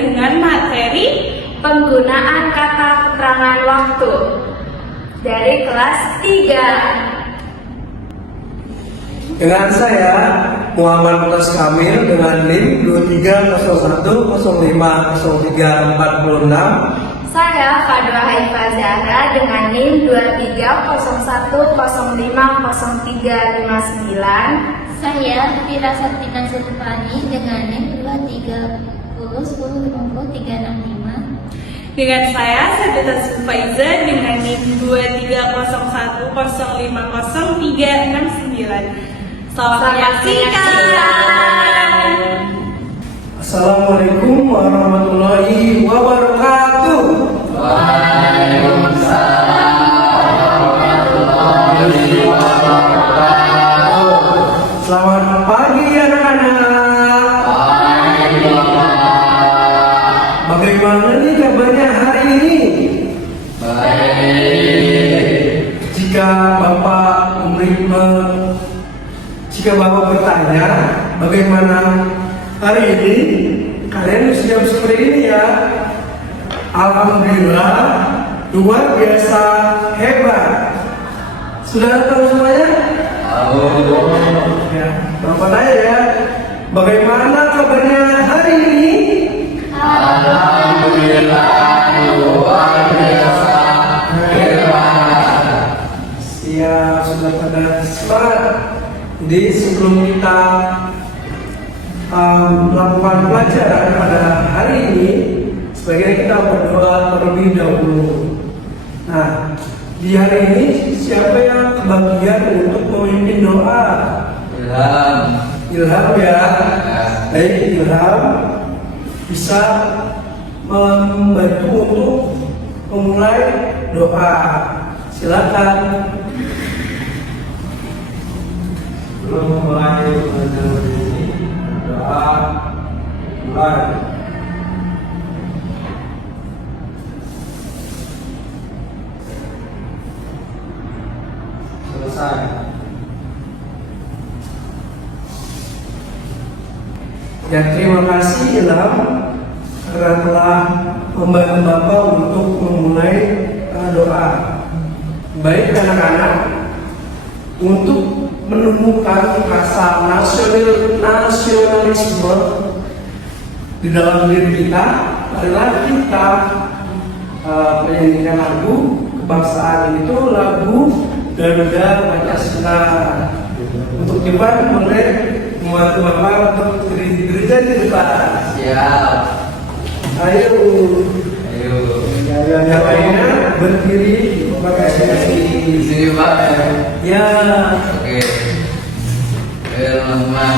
dengan materi penggunaan kata keterangan waktu dari kelas 3. Dengan saya Muhammad Mutas Kamil dengan NIM 2301050346. Saya Fadwa Haifah Zahra dengan NIM 2301050359. Saya Fira Sartina Zulfani dengan NIM 2310100365. Dengan saya Sabita Sufaiza dengan NIM 2301050369. Selamat menyaksikan. Assalamualaikum warahmatullahi wabarakatuh. Selamat pagi anak-anak. Bagaimana nih kabarnya hari ini? Jika Bapak bertanya bagaimana hari ini, kalian siap seperti ini ya. Alhamdulillah, luar biasa hebat. Sudah tahu semuanya? Ya, Bapak tanya ya, bagaimana kabarnya hari ini? Alhamdulillah, luar biasa hebat. Siap, sudah pada semangat. Jadi sebelum kita melakukan pelajaran pada hari ini, sebaiknya kita berdoa terlebih dahulu. Nah, di hari ini siapa yang kebagian untuk memimpin doa? Ilham ya. Baik, Ilham bisa membantu untuk memulai doa. Silakan. Belum mulai doa mulai. Selesai. Ya, terima kasih Ilham karena telah membantu Bapak untuk memulai doa. Baik anak-anak, untuk menemukan rasa nasionalisme di dalam diri kita adalah kita menyanyikan lagu kebangsaan itu lagu Garuda Pancasila. Untuk depan boleh membantu Bapak untuk berdiri di depan. Siap. Ayo. Yang lainnya berdiri pakai Sini Pak. Ya. Oke. Teman-teman.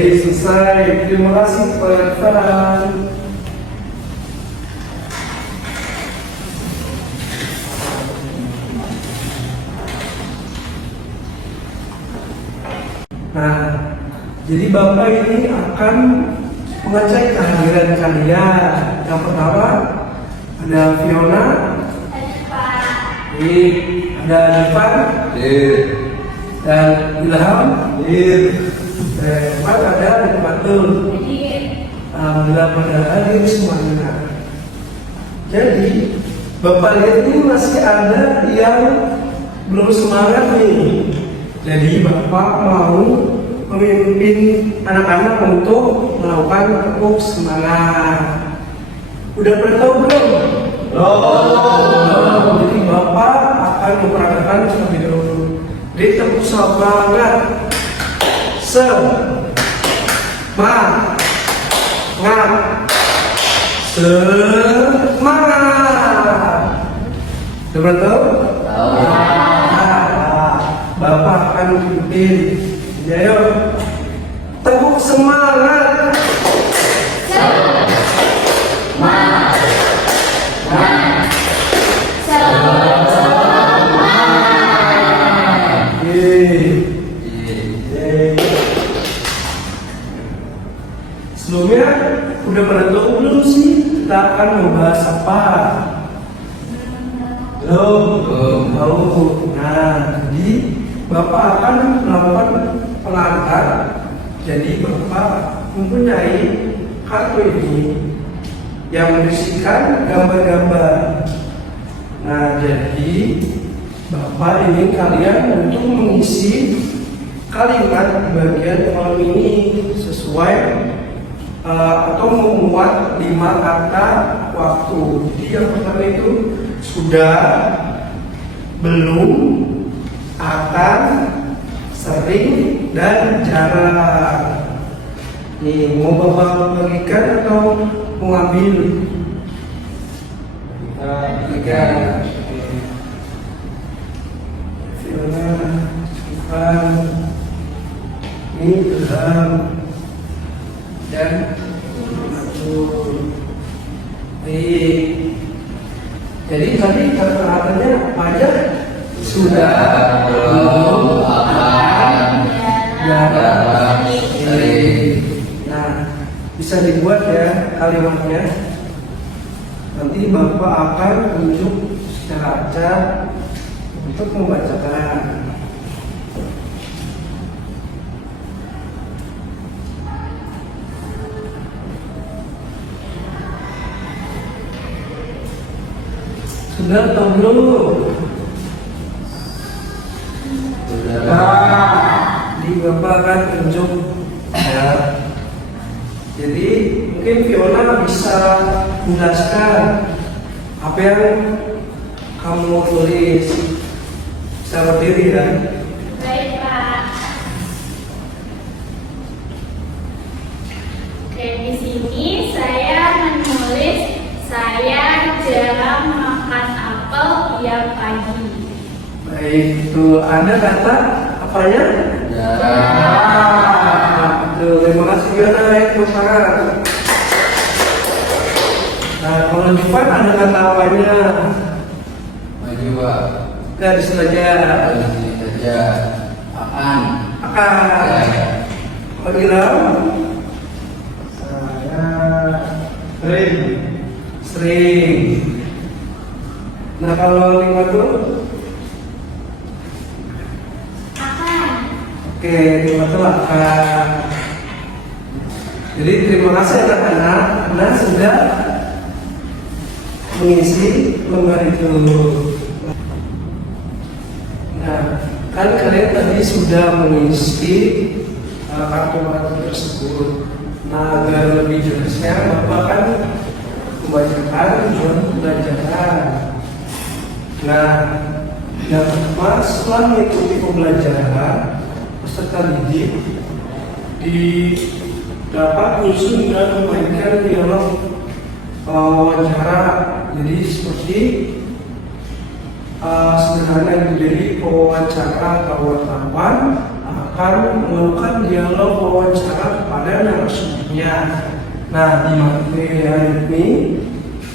Selesai. Terima kasih kepada Farhan. Nah, jadi Bapak ini akan mengecek kehadiran kalian. Yang pertama ada Fiona, ada Divan, dan Ilham, dan ada Fatul. Alhamdulillah pada hadir semuanya. Jadi Bapak lihat ini masih ada yang belum semangat nih. Jadi Bapak mau memimpin anak-anak untuk melakukan tepuk semangat. Udah pernah tahu belum? Belum. Jadi Bapak akan memperagakan terlebih dahulu. Jadi tepuk semangat. Semangat. Udah pernah tahu? Bapak akan memimpin. Ayo, tepuk semangat. Sebelumnya udah pernah tahu belum sih kita akan membahas apa? Belum. Tahu. Nah, jadi Bapak akan melakukan pengantar. Jadi Bapak mempunyai kartu ini yang berisikan gambar-gambar. Nah, jadi Bapak ingin kalian untuk mengisi kalimat di bagian kolom ini sesuai atau memuat 5 kata waktu. Jadi yang pertama itu sudah, belum, akan, sering, dan jarang. Nih, mau Bapak bagikan atau mau ambil? Bagikan. Fiona, Ivan, ini Ilham, dan Abdul. Jadi tadi kata-katanya apa aja? Sudah, belum, akan, jarang, sering. Nah, bisa dibuat ya kalimatnya. Nanti Bapak akan tunjuk secara acak untuk membacakan. Sudah atau belum? Di Bapak akan tunjuk ya. Jadi mungkin Fiona bisa menjelaskan apa yang kamu mau tulis. Bisa berdiri ya. Baik, Pak. Oke, di sini saya menulis saya jarang makan apel tiap pagi. Baik, itu ada kata apanya? Terima kasih Fiona ya, masyarakat. Nah, kalau di depan ada kata apanya? Maju Pak. Nggak disengaja. Akan. Kalau bilang saya sering. Nah, kalau 5 tuh? Oke, 5 tuh akan. Jadi terima kasih anak-anak karena sudah mengisi lembar itu. Nah, kan kalian tadi sudah mengisi kartu-kartu tersebut. Nah, agar lebih jelasnya, Bapak kan membacakan tujuan pembelajaran. Nah, yang pertama setelah mengikuti pembelajaran, peserta didik dapat menyusun dan memainkan dialog wawancara. Jadi seperti sederhana itu, jadi pewawancara atau wartawan akan melakukan dialog wawancara kepada narasumbernya. Nah, di materi hari ini,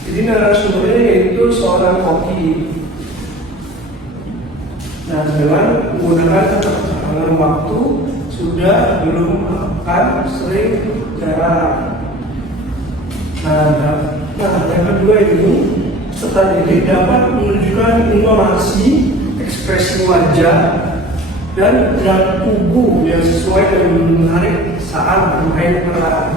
jadi narasumbernya yaitu seorang koki. Nah, dengan menggunakan keterangan waktu sudah, belum, akan, sering, jarang. Nah, yang kedua ini, peserta didik dapat menunjukkan intonasi, ekspresi wajah, dan gerak tubuh yang sesuai dan menarik saat bermain peran.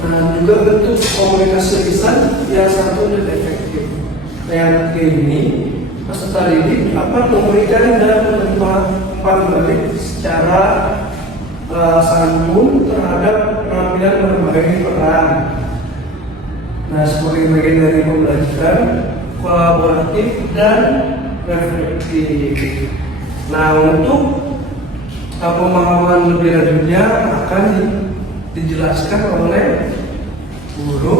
Nah, juga bentuk komunikasi lisan yang satu dan efektif. Nah, yang ketiga ini, peserta didik dapat memberikan dan umpan balik secara santun terhadap penampilan berbagai peran. Nah, sebagai bagian dari pembelajaran kolaboratif dan reflektif. Nah, untuk pemahaman lebih lanjutnya akan dijelaskan oleh guru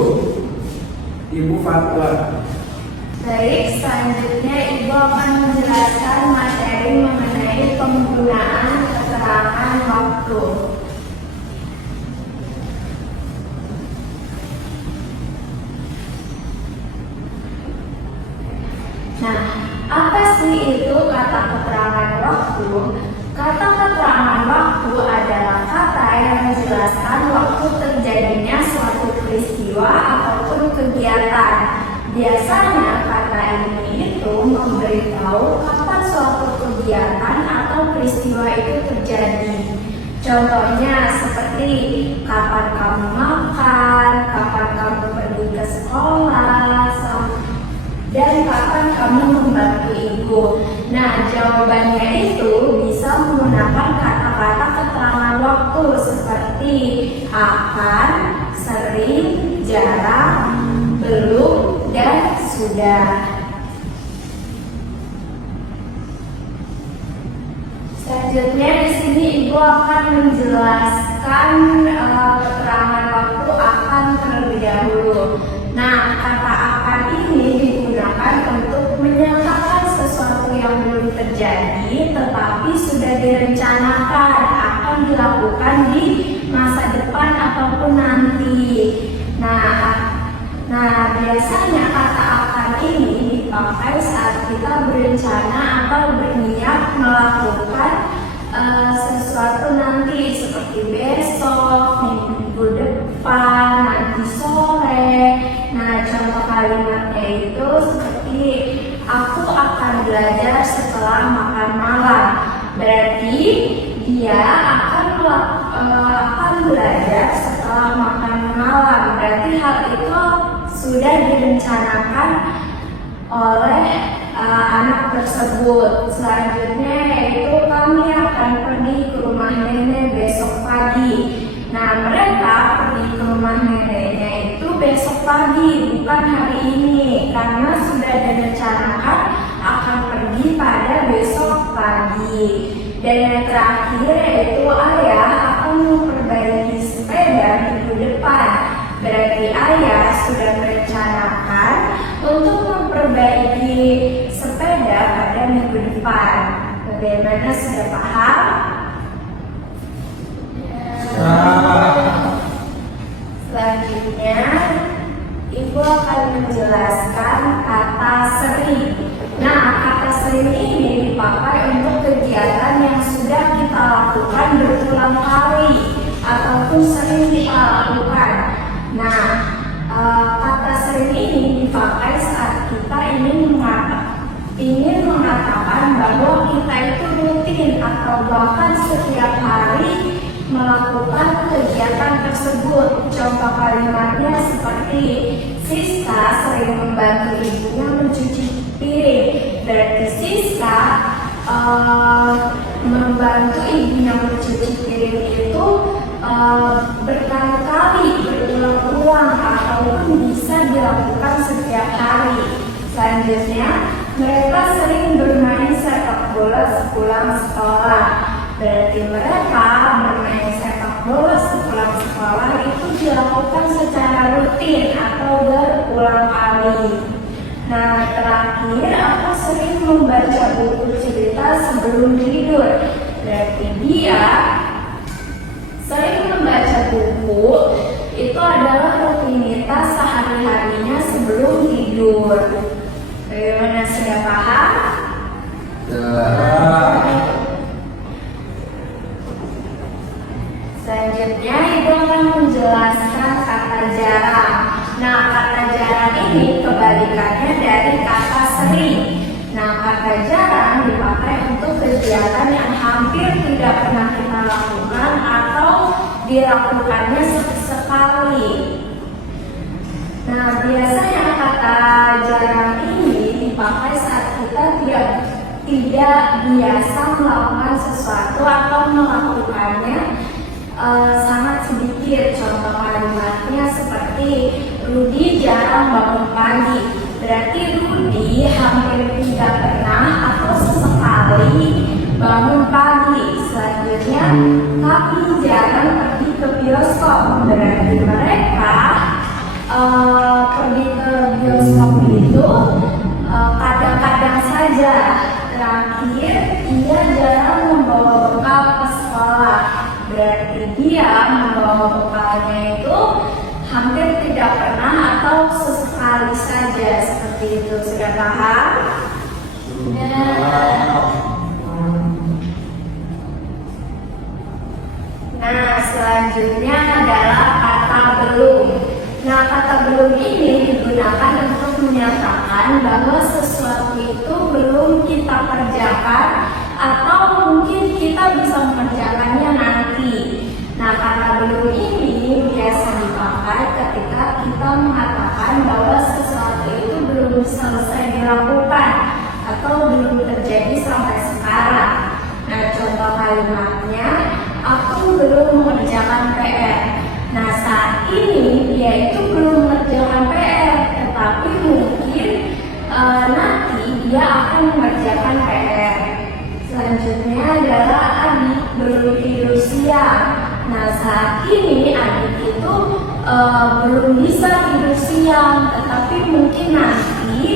Ibu Fatwa. Baik, selanjutnya Ibu akan menjelaskan materi mengenai penggunaan keterangan waktu. Nah, apa sih itu kata keterangan waktu? Kata keterangan waktu adalah kata yang menjelaskan waktu terjadinya suatu peristiwa ataupun kegiatan. Biasanya kata ini itu memberitahu kapan suatu kegiatan atau peristiwa itu terjadi. Contohnya seperti kapan kamu makan, kapan kamu pergi ke sekolah, dan kapan kamu membantu ibu. Nah, jawabannya itu bisa menggunakan kata-kata keterangan waktu seperti akan, sering, jarang, belum, dan sudah. Selanjutnya di sini Ibu akan menjelaskan keterangan waktu akan terlebih dahulu. Nah, kata akan ini digunakan untuk menyatakan sesuatu yang belum terjadi tetapi sudah direncanakan akan dilakukan di masa depan ataupun nanti. Nah, biasanya kata akan ini dipakai saat kita berencana atau berniat melakukan sesuatu nanti seperti besok, minggu depan, nanti sore. Nah, contoh kalimatnya itu seperti aku akan belajar setelah makan malam. Berarti dia akan belajar setelah makan malam. Berarti hal itu sudah direncanakan oleh anak tersebut. Selanjutnya yaitu kami akan pergi ke rumah nenek besok pagi. Nah, mereka pergi ke rumah neneknya itu besok pagi, bukan hari ini, karena sudah direncanakan akan pergi pada besok pagi. Dan yang terakhir yaitu ayah akan memperbaiki sepeda minggu depan. Berarti ayah sudah merencanakan untuk memperbaiki sepeda pada minggu depan. Bagaimana, sudah paham? Selanjutnya, Ibu akan menjelaskan kata sering. Nah, kata sering ini dipakai untuk kegiatan yang sudah kita lakukan berulang kali ataupun sering kita lakukan. Nah, kata sering ini dipakai saat kita ingin mengatakan bahwa kita itu rutin atau bahkan setiap hari melakukan kegiatan tersebut. Contoh kalimatnya seperti Siska sering membantu ibunya mencuci piring. Berarti Siska membantu ibunya mencuci piring itu berkali-kali, berulang-ulang, ataupun bisa dilakukan setiap hari. Selanjutnya, mereka sering bermain sepak bola sepulang sekolah. Berarti mereka bermain sepak bola sepulang sekolah itu dilakukan secara rutin atau berulang kali. Nah, terakhir, aku sering membaca buku cerita sebelum tidur. Berarti dia sering membaca buku itu adalah rutinitas sehari-harinya sebelum tidur. Bagaimana, sudah paham? Selanjutnya Ibu akan menjelaskan kata jarang. Nah, kata jarang ini kebalikannya dari kata sering. Nah, kata jarang dipakai untuk kegiatan yang hampir tidak pernah kita lakukan atau dilakukannya sesekali. Nah, biasanya kata jarang ini dipakai saat kita tidak biasa melakukan sesuatu atau melakukannya sangat sedikit. Contoh kalimatnya seperti Rudy jarang bangun pagi. Berarti Rudy hampir tidak pernah atau sesekali bangun pagi. Selanjutnya, kami jarang pergi ke bioskop. Berarti mereka pergi ke bioskop itu kadang-kadang saja. Terakhir, ia jarang membawa bekal ke sekolah. Berarti dia membawa bekalnya itu hampir tidak pernah atau sesekali saja. Seperti itu, sudah paham? Nah, selanjutnya adalah kata belum. Nah, kata belum ini digunakan untuk menyatakan bahwa sesuatu itu belum kita kerjakan atau mungkin kita bisa mengerjakannya nanti. Nah, kata belum ini biasa dipakai ketika kita mengatakan bahwa sesuatu itu belum selesai dilakukan atau belum terjadi sampai sekarang. Nah, contoh kalimatnya, aku belum mengerjakan PR. Nah, saat ini dia itu belum mengerjakan PR, tetapi mungkin nanti dia akan mengerjakan PR. Selanjutnya adalah adik belum tidur siang. Nah, saat ini adik itu belum bisa tidur siang, tetapi mungkin nanti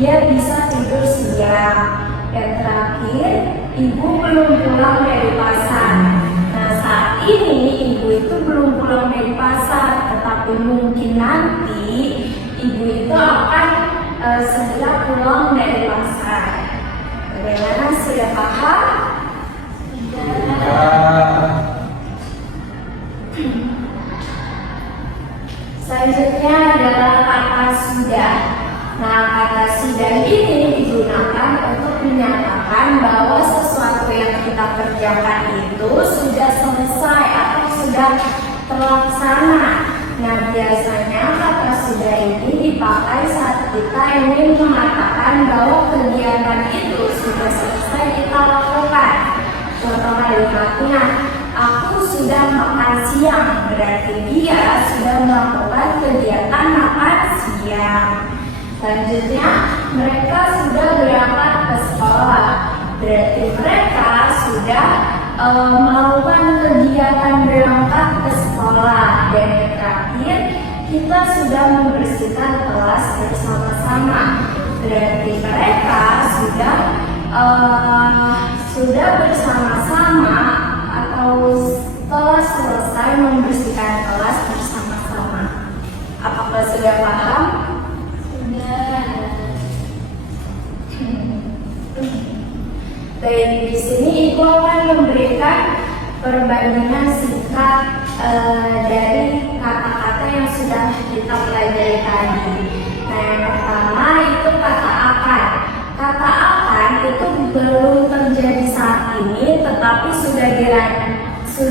dia bisa tidur siang. Dan terakhir, ibu belum pulang dari pasar. Nah, saat ini ibu itu belum pulang dari pasar, tetapi mungkin nanti ibu itu akan segera pulang dari pasar. Bagaimana, sudah paham? Selanjutnya adalah kata sudah. Nah, kata sudah ini digunakan untuk menyatakan bahwa sesuatu yang kita kerjakan itu sudah selesai atau sudah terlaksana. Nah, biasanya kata sudah ini dipakai saat kita ingin mengatakan bahwa kegiatan itu sudah selesai kita lakukan. Contoh kalimatnya, aku sudah makan siang. Berarti dia sudah melakukan kegiatan makan siang. Selanjutnya, mereka sudah berangkat ke sekolah. Berarti mereka sudah melakukan kegiatan berangkat ke sekolah. Dan yang terakhir, kita sudah membersihkan kelas bersama-sama. Berarti mereka sudah bersama-sama atau telah selesai membersihkan kelas bersama-sama. Apakah sudah paham? Baik, di sini Ibu akan memberikan perbandingan singkat dari kata-kata yang sudah kita pelajari tadi. Nah, yang pertama itu kata akan. Kata akan itu belum terjadi saat ini, tetapi sudah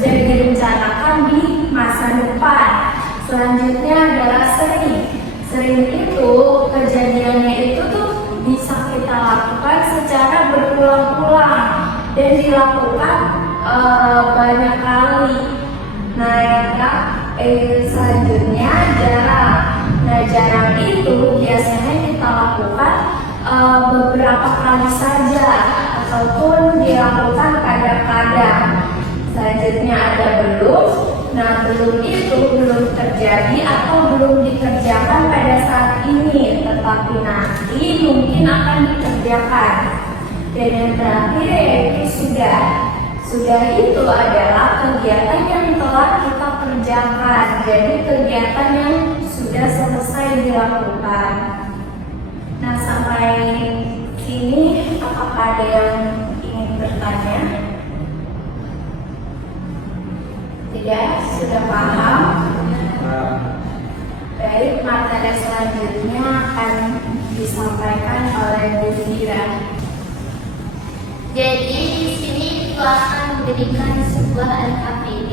direncanakan di masa depan. Selanjutnya adalah sering. Sering itu kejadiannya itu tuh bisa kita lakukan secara berulang-ulang dan dilakukan banyak kali. Nah, selanjutnya jarang. Nah, jarang itu biasanya kita lakukan beberapa kali saja ataupun dilakukan kadang-kadang. Selanjutnya ada belum. Nah, belum itu belum terjadi atau belum dikerjakan pada saat ini, tetapi nanti mungkin akan dikerjakan. Dan yang terakhir yaitu sudah. Sudah itu adalah kegiatan yang telah kita kerjakan. Jadi kegiatan yang sudah selesai dilakukan. Nah, sampai sini apakah ada yang ingin bertanya? Tidak, sudah paham? Baik, materi selanjutnya akan disampaikan oleh Bu Fira. Jadi di sini Ibu akan memberikan sebuah LKPD,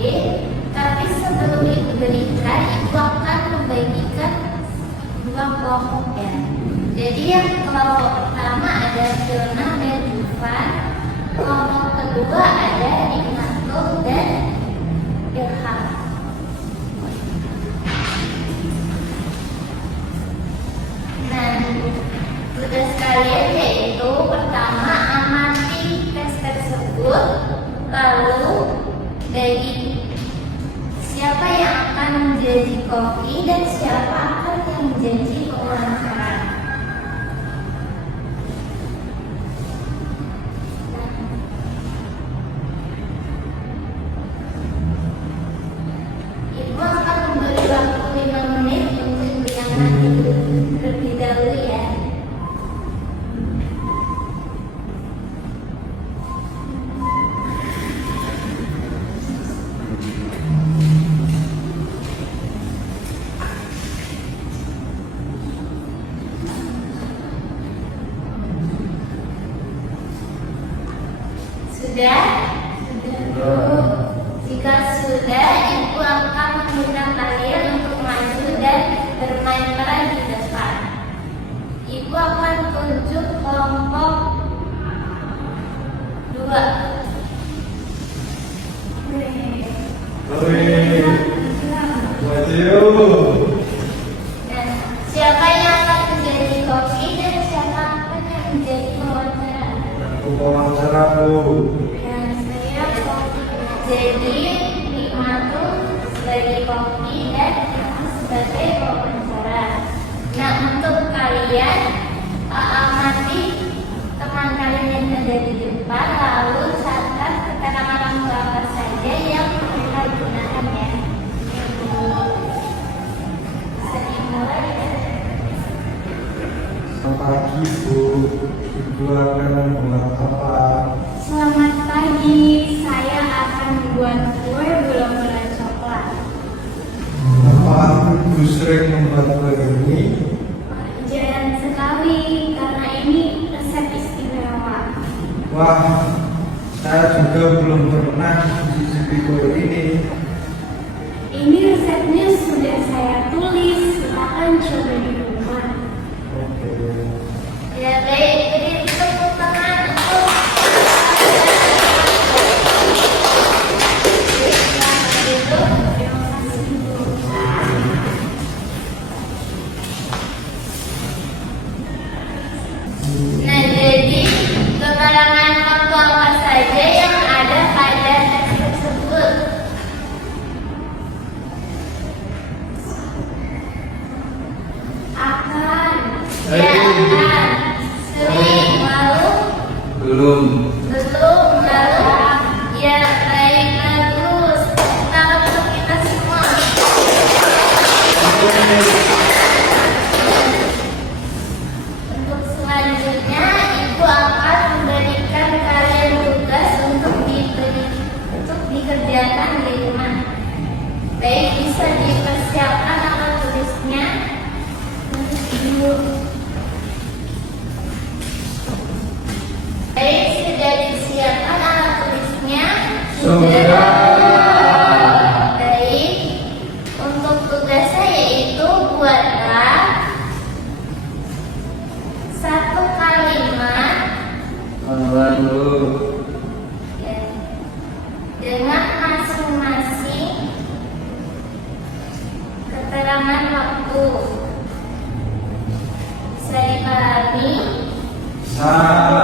tapi sebelum sebelum diberikan itu akan membagikan dua kelompok ya. Jadi yang kelompok pertama ada Fiona dan Dufan, kelompok kedua ada Nikmatul dan Ilham. Nah, tugas kalian yaitu pertama amati tes tersebut, lalu dari siapa yang akan menjadi koki dan siapa akan yang menjadi pewawancara. Ibu akan memberi waktu 5 menit untuk mendengarkan terlebih dahulu ya. Sudah? Jika sudah, ibu akan meminta kalian untuk maju dan bermain peran di depan. Ibu akan tunjuk kelompok 2. Dan siapa yang akan menjadi koki dan siapa akan yang menjadi pewawancara? Wawancara, Bu. Dan saya jadi Nikmatul sebagai koki dan aku sebagai pewawancara. Nah, untuk kalian amati teman kalian yang ada di depan, lalu catat keterangan langsung apa saja yang kita gunakan ya. Bisa dimulai ya. Selamat pagi, Bu. Ibu akan membuat apa? Selamat pagi, saya akan membuat kue gula-gula coklat. Apa Ibu sering membuat kue ini? Jarang sekali, karena ini resep istimewa. Wah, saya juga belum pernah mencicipi kue ini. Ini resepnya sudah saya tulis, silakan coba di rumah. Oke. Ya baik, beri tepuk tangan untuk Nah, jadi keterangan waktu apa saja yang ada pada tes tersebut? Akan. Ya, akan. Sering, lalu Belum. belum, lalu ya baik, bagus. Tangan untuk kita semua. Untuk selanjutnya, ibu akan memberikan kalian tugas untuk dikerjakan di rumah. Baik, bisa dipersiapkan alat tulisnya. Ibu. Baik, sudah disiapkan alat tulisnya? Sudah. Baik, untuk tugasnya yaitu buatlah satu kalimat Lalu. ya, dengan masing-masing keterangan waktu. Bisa dipahami? Ya.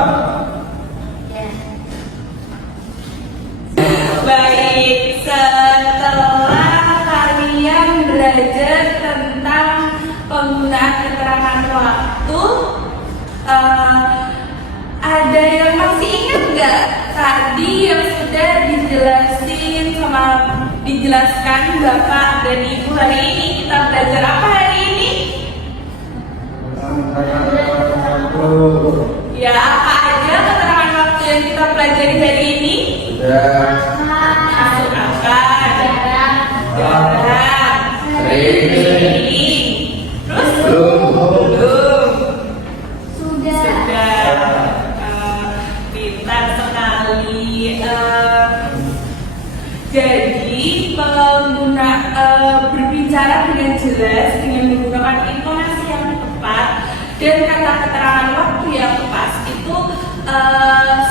Baik, setelah kalian belajar tentang penggunaan keterangan waktu, ada yang masih ingat nggak tadi yang sudah dijelaskan Bapak dan Ibu hari ini? Kita belajar apa hari ini? Ya, apa aja keterangan waktu yang kita pelajari hari ini? Masuk akal, jarak, sering. Terus belum. Sudah. Pintar sekali. Jadi penggunaan berbicara dengan jelas dengan menggunakan intonasi yang tepat dan kata keterangan waktu yang pas itu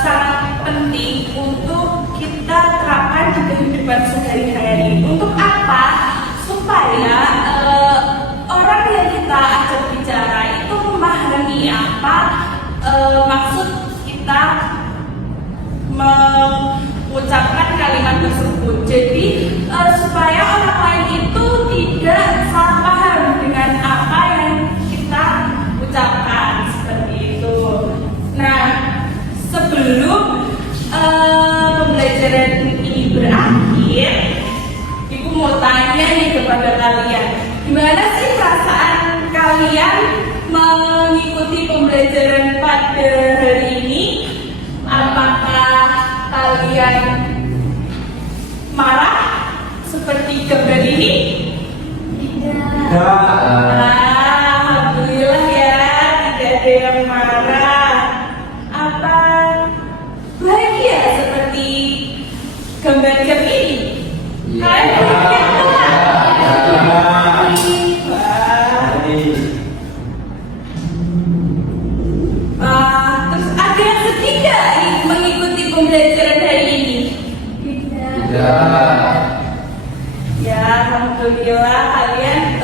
sangat penting untuk kita terapkan di kehidupan sehari-hari. Untuk apa? Supaya orang yang kita ajak bicara itu memahami apa maksud kita mengucapkan kalimat tersebut. Jadi supaya orang lain itu tidak salah paham dengan apa yang kita ucapkan seperti itu. Nah, sebelum pembelajaran ini berakhir, Ibu mau tanya nih kepada kalian, gimana sih perasaan kalian mengikuti pembelajaran pada hari ini? Apakah kalian marah seperti gambar ini? Alhamdulillah ya, tidak ada yang marah. Apa bahagia seperti gambar jam ini? Kalian bahagia enggak? Terus ada yang sedih nggak mengikuti pembelajaran hari ini? Tidak. Ya, alhamdulillah kalian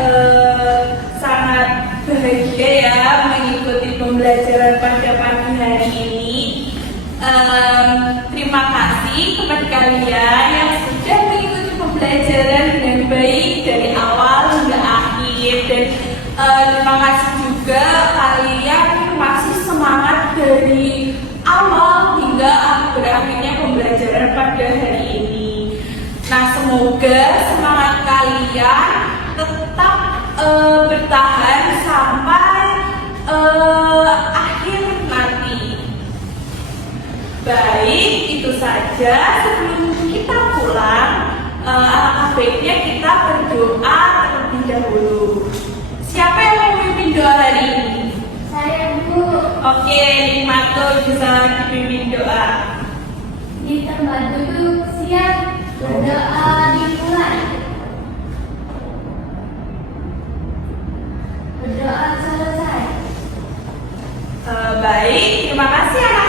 sangat bahagia ya mengikuti pembelajaran pada pagi hari ini. Terima kasih kepada kalian yang sudah mengikuti pembelajaran dengan baik dari awal hingga akhir, dan terima kasih juga kalian masih semangat dari awal hingga berakhirnya pembelajaran pada hari ini. Nah, semoga semangat kalian tetap bertahan sampai akhir nanti. Baik, itu saja. Sebelum kita pulang, alangkah baiknya kita berdoa terlebih dahulu. Siapa yang mau memimpin doa hari ini? Saya Bu. Oke, Nikmatul bisa dipimpin doa. Di tempat duduk siap, berdoa dimulai. Berdoa selesai. Baik, terima kasih anak.